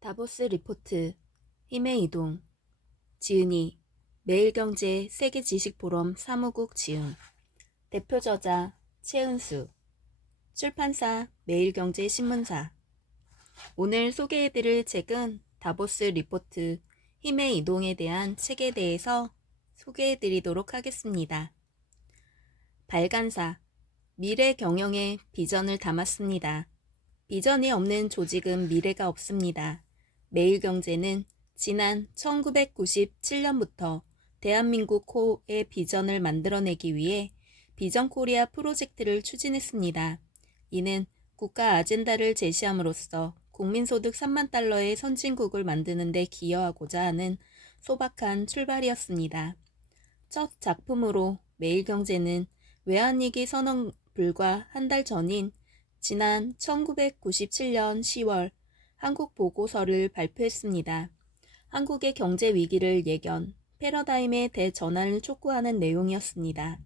다보스 리포트, 힘의 이동, 지은이, 매일경제 세계지식포럼 사무국 지음, 대표 저자 최은수, 출판사 매일경제신문사. 오늘 소개해드릴 책은 다보스 리포트, 힘의 이동에 대한 책에 대해서 소개해드리도록 하겠습니다. 발간사, 미래 경영의 비전을 담았습니다. 비전이 없는 조직은 미래가 없습니다. 매일경제는 지난 1997년부터 대한민국 호의 비전을 만들어내기 위해 비전 코리아 프로젝트를 추진했습니다. 이는 국가 아젠다를 제시함으로써 국민소득 3만 달러의 선진국을 만드는 데 기여하고자 하는 소박한 출발이었습니다. 첫 작품으로 매일경제는 외환위기 선언 불과 한 달 전인 지난 1997년 10월 한국 보고서를 발표했습니다. 한국의 경제 위기를 예견, 패러다임의 대전환을 촉구하는 내용이었습니다.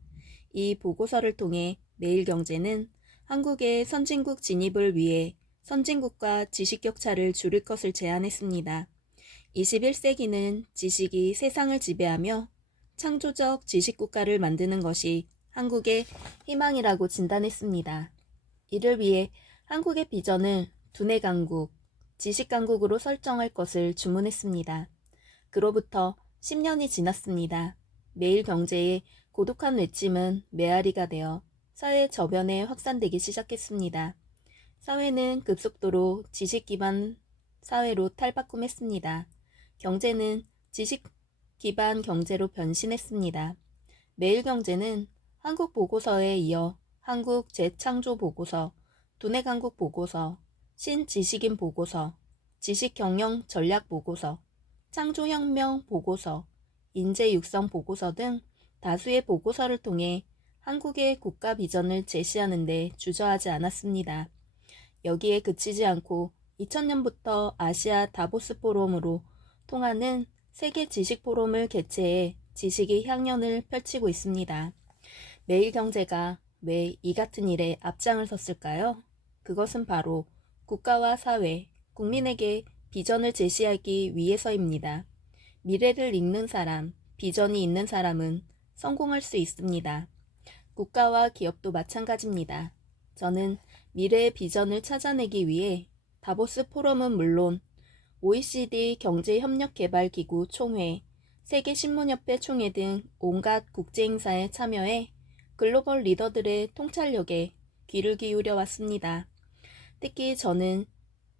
이 보고서를 통해 매일경제는 한국의 선진국 진입을 위해 선진국과 지식 격차를 줄일 것을 제안했습니다. 21세기는 지식이 세상을 지배하며 창조적 지식국가를 만드는 것이 한국의 희망이라고 진단했습니다. 이를 위해 한국의 비전을 두뇌 강국, 지식 강국으로 설정할 것을 주문했습니다. 그로부터 10년이 지났습니다. 매일경제의 고독한 외침은 메아리가 되어 사회 저변에 확산되기 시작했습니다. 사회는 급속도로 지식 기반 사회로 탈바꿈했습니다. 경제는 지식 기반 경제로 변신했습니다. 매일경제는 한국 보고서에 이어 한국 재창조 보고서, 두뇌 강국 보고서, 신지식인 보고서, 지식경영 전략 보고서, 창조혁명 보고서, 인재육성 보고서 등 다수의 보고서를 통해 한국의 국가 비전을 제시하는 데 주저하지 않았습니다. 여기에 그치지 않고 2000년부터 아시아 다보스 포럼으로 통하는 세계 지식 포럼을 개최해 지식의 향연을 펼치고 있습니다. 매일경제가 왜 이 같은 일에 앞장을 섰을까요? 그것은 바로 국가와 사회, 국민에게 비전을 제시하기 위해서입니다. 미래를 읽는 사람, 비전이 있는 사람은 성공할 수 있습니다. 국가와 기업도 마찬가지입니다. 저는 미래의 비전을 찾아내기 위해 다보스 포럼은 물론 OECD 경제협력개발기구 총회, 세계신문협회 총회 등 온갖 국제행사에 참여해 글로벌 리더들의 통찰력에 귀를 기울여 왔습니다. 특히 저는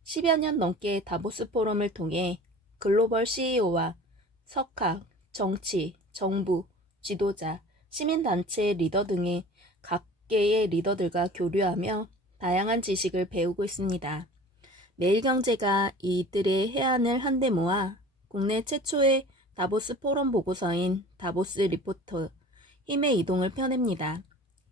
10여 년 넘게 다보스 포럼을 통해 글로벌 CEO와 석학, 정치, 정부, 지도자, 시민단체 리더 등의 각계의 리더들과 교류하며 다양한 지식을 배우고 있습니다. 매일경제가 이들의 해안을 한데 모아 국내 최초의 다보스 포럼 보고서인 다보스 리포트, 힘의 이동을 펴냅니다.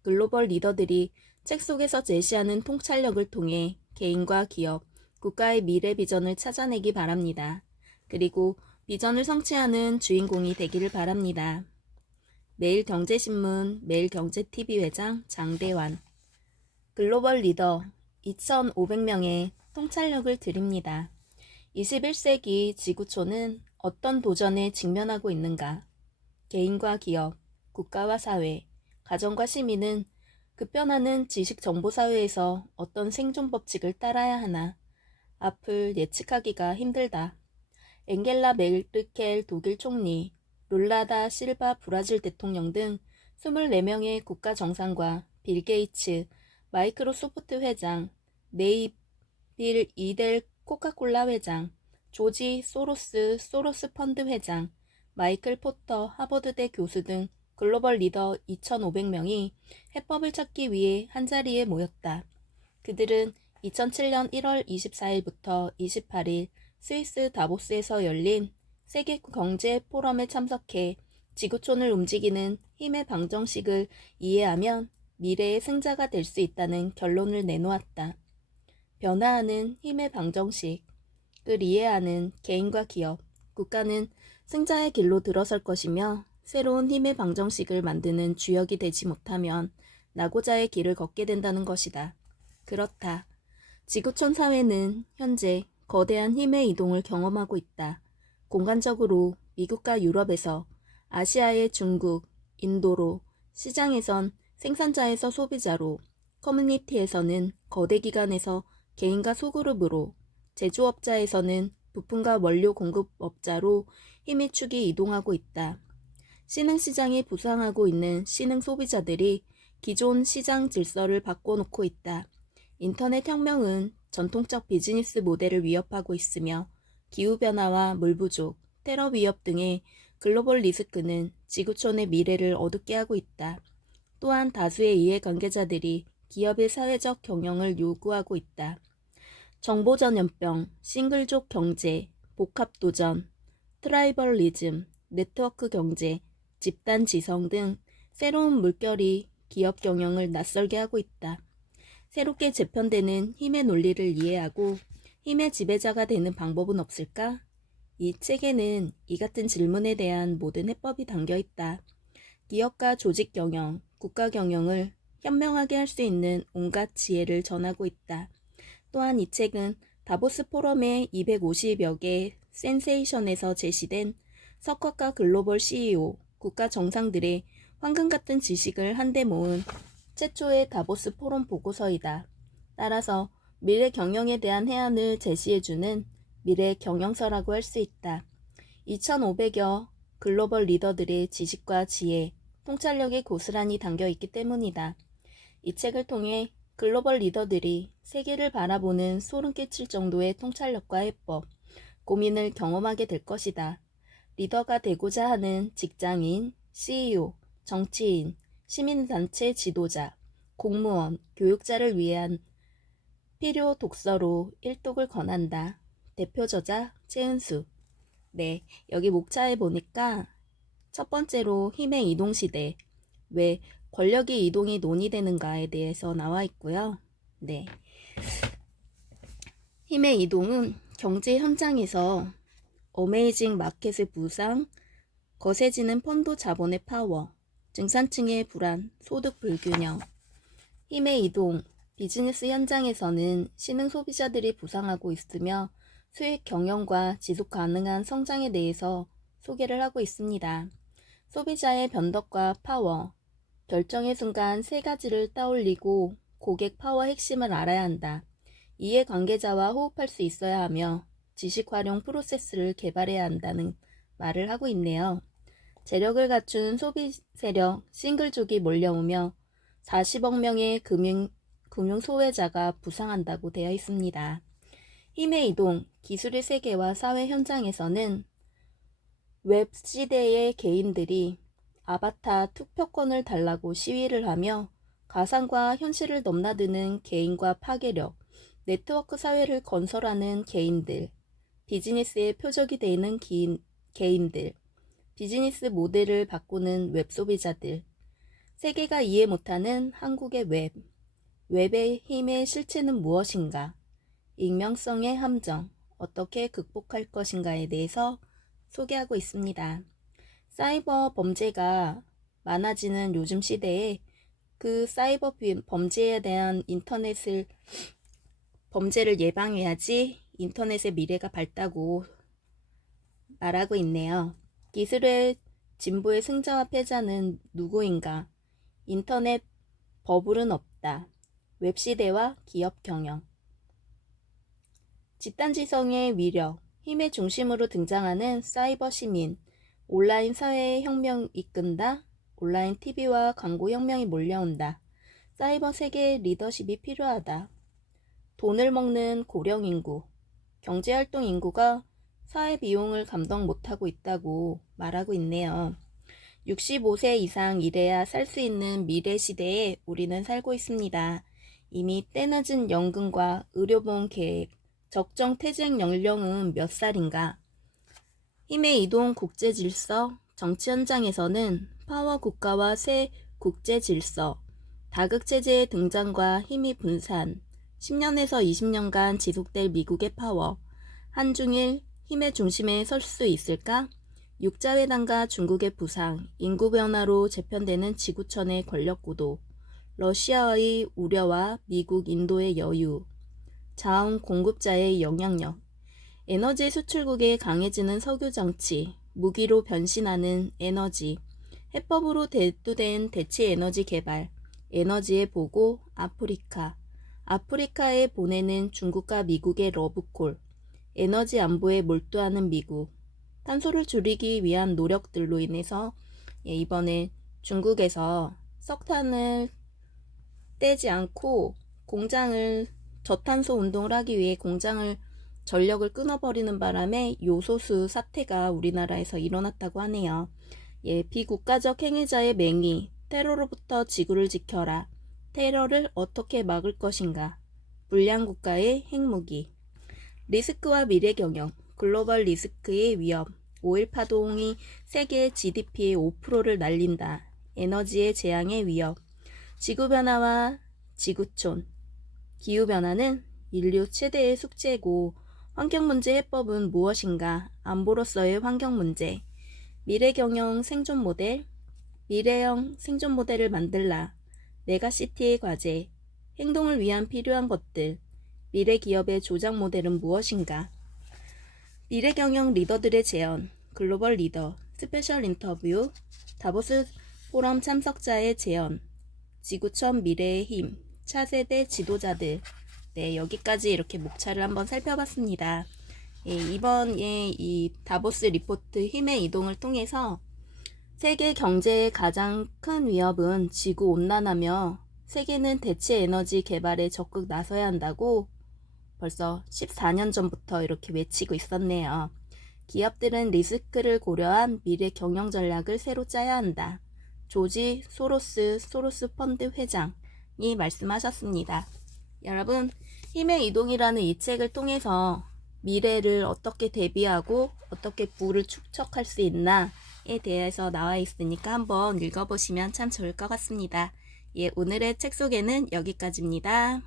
글로벌 리더들이 책 속에서 제시하는 통찰력을 통해 개인과 기업, 국가의 미래 비전을 찾아내기 바랍니다. 그리고 비전을 성취하는 주인공이 되기를 바랍니다. 매일경제신문 매일경제TV 회장 장대환. 글로벌 리더 2,500명의 통찰력을 드립니다. 21세기 지구촌은 어떤 도전에 직면하고 있는가? 개인과 기업, 국가와 사회, 가정과 시민은 급변하는 지식정보사회에서 어떤 생존 법칙을 따라야 하나? 앞을 예측하기가 힘들다. 엥겔라 메르켈 독일 총리, 룰라다 실바 브라질 대통령 등 24명의 국가 정상과 빌 게이츠, 마이크로소프트 회장, 네이빌 이델 코카콜라 회장, 조지 소로스 펀드 회장, 마이클 포터 하버드대 교수 등 글로벌 리더 2,500명이 해법을 찾기 위해 한자리에 모였다. 그들은 2007년 1월 24일부터 28일 스위스 다보스에서 열린 세계 경제 포럼에 참석해 지구촌을 움직이는 힘의 방정식을 이해하면 미래의 승자가 될 수 있다는 결론을 내놓았다. 변화하는 힘의 방정식을 이해하는 개인과 기업, 국가는 승자의 길로 들어설 것이며 새로운 힘의 방정식을 만드는 주역이 되지 못하면 낙오자의 길을 걷게 된다는 것이다. 그렇다. 지구촌 사회는 현재 거대한 힘의 이동을 경험하고 있다. 공간적으로 미국과 유럽에서, 아시아의 중국, 인도로, 시장에선 생산자에서 소비자로, 커뮤니티에서는 거대 기관에서 개인과 소그룹으로, 제조업자에서는 부품과 원료 공급업자로 힘의 축이 이동하고 있다. 신흥시장이 부상하고 있는 신흥 소비자들이 기존 시장 질서를 바꿔놓고 있다. 인터넷 혁명은 전통적 비즈니스 모델을 위협하고 있으며 기후변화와 물 부족, 테러 위협 등의 글로벌 리스크는 지구촌의 미래를 어둡게 하고 있다. 또한 다수의 이해관계자들이 기업의 사회적 경영을 요구하고 있다. 정보전염병, 싱글족 경제, 복합도전, 트라이벌리즘, 네트워크 경제, 집단 지성 등 새로운 물결이 기업 경영을 낯설게 하고 있다. 새롭게 재편되는 힘의 논리를 이해하고 힘의 지배자가 되는 방법은 없을까? 이 책에는 이 같은 질문에 대한 모든 해법이 담겨 있다. 기업과 조직 경영, 국가 경영을 현명하게 할 수 있는 온갖 지혜를 전하고 있다. 또한 이 책은 다보스 포럼의 250여 개 센세이션에서 제시된 석학과 글로벌 CEO, 국가 정상들의 황금 같은 지식을 한데 모은 최초의 다보스 포럼 보고서이다. 따라서 미래 경영에 대한 해안을 제시해주는 미래 경영서라고 할 수 있다. 2,500여 글로벌 리더들의 지식과 지혜, 통찰력이 고스란히 담겨 있기 때문이다. 이 책을 통해 글로벌 리더들이 세계를 바라보는 소름 끼칠 정도의 통찰력과 해법, 고민을 경험하게 될 것이다. 리더가 되고자 하는 직장인, CEO, 정치인, 시민단체 지도자, 공무원, 교육자를 위한 필요 독서로 일독을 권한다. 대표 저자 최은수. 네, 여기 목차에 보니까 첫 번째로 힘의 이동 시대, 왜 권력의 이동이 논의되는가에 대해서 나와 있고요. 네, 힘의 이동은 경제 현장에서 어메이징 마켓의 부상, 거세지는 펀드 자본의 파워, 중산층의 불안, 소득 불균형, 힘의 이동, 비즈니스 현장에서는 신흥 소비자들이 부상하고 있으며 수익 경영과 지속 가능한 성장에 대해서 소개를 하고 있습니다. 소비자의 변덕과 파워, 결정의 순간 세 가지를 떠올리고 고객 파워 핵심을 알아야 한다. 이해관계자와 호흡할 수 있어야 하며 지식 활용 프로세스를 개발해야 한다는 말을 하고 있네요. 재력을 갖춘 소비 세력 싱글족이 몰려오며 40억 명의 금융 소외자가 부상한다고 되어 있습니다. 힘의 이동, 기술의 세계와 사회 현장에서는 웹 시대의 개인들이 아바타 투표권을 달라고 시위를 하며 가상과 현실을 넘나드는 개인과 파괴력, 네트워크 사회를 건설하는 개인들, 비즈니스의 표적이 되는 개인들, 비즈니스 모델을 바꾸는 웹 소비자들, 세계가 이해 못하는 한국의 웹, 웹의 힘의 실체는 무엇인가, 익명성의 함정, 어떻게 극복할 것인가에 대해서 소개하고 있습니다. 사이버 범죄가 많아지는 요즘 시대에 그 사이버 범죄에 대한 범죄를 예방해야지 인터넷의 미래가 밝다고 말하고 있네요. 기술의 진보의 승자와 패자는 누구인가? 인터넷 버블은 없다. 웹시대와 기업 경영. 집단지성의 위력, 힘의 중심으로 등장하는 사이버 시민, 온라인 사회의 혁명 이끈다. 온라인 TV와 광고 혁명이 몰려온다. 사이버 세계의 리더십이 필요하다. 돈을 먹는 고령 인구, 경제활동 인구가 사회 비용을 감당 못하고 있다고 말하고 있네요. 65세 이상 일해야 살 수 있는 미래 시대에 우리는 살고 있습니다. 이미 때늦은 연금과 의료보험 계획, 적정 퇴직 연령은 몇 살인가? 힘의 이동 국제 질서, 정치 현장에서는 파워 국가와 새 국제 질서, 다극체제의 등장과 힘의 분산, 10년에서 20년간 지속될 미국의 파워, 한중일 힘의 중심에 설 수 있을까? 육자회담과 중국의 부상, 인구 변화로 재편되는 지구촌의 권력 구도, 러시아의 우려와 미국, 인도의 여유, 자원 공급자의 영향력, 에너지 수출국에 강해지는 석유 장치, 무기로 변신하는 에너지, 해법으로 대두된 대체 에너지 개발, 에너지의 보고 아프리카, 아프리카에 보내는 중국과 미국의 러브콜, 에너지 안보에 몰두하는 미국, 탄소를 줄이기 위한 노력들로 인해서 이번에 중국에서 석탄을 떼지 않고 공장을 저탄소 운동을 하기 위해 공장을 전력을 끊어버리는 바람에 요소수 사태가 우리나라에서 일어났다고 하네요. 비국가적 행위자의 맹의, 테러로부터 지구를 지켜라. 테러를 어떻게 막을 것인가? 불량 국가의 핵무기. 리스크와 미래 경영, 글로벌 리스크의 위협, 5.1 파동이 세계 GDP의 5%를 날린다. 에너지의 재앙의 위협, 지구변화와 지구촌. 기후변화는 인류 최대의 숙제고 환경문제 해법은 무엇인가? 안보로서의 환경문제. 미래경영 생존 모델, 미래형 생존 모델을 만들라. 메가시티의 과제, 행동을 위한 필요한 것들, 미래 기업의 조작 모델은 무엇인가? 미래경영 리더들의 제언, 글로벌 리더, 스페셜 인터뷰, 다보스 포럼 참석자의 제언, 지구촌 미래의 힘, 차세대 지도자들. 여기까지 이렇게 목차를 한번 살펴봤습니다. 이번에 이 다보스 리포트 힘의 이동을 통해서 세계 경제의 가장 큰 위협은 지구 온난화며 세계는 대체 에너지 개발에 적극 나서야 한다고 벌써 14년 전부터 이렇게 외치고 있었네요. 기업들은 리스크를 고려한 미래 경영 전략을 새로 짜야 한다. 조지 소로스 펀드 회장이 말씀하셨습니다. 여러분, 힘의 이동이라는 이 책을 통해서 미래를 어떻게 대비하고 어떻게 부를 축적할 수 있나에 대해서 나와 있으니까 한번 읽어보시면 참 좋을 것 같습니다. 오늘의 책 소개는 여기까지입니다.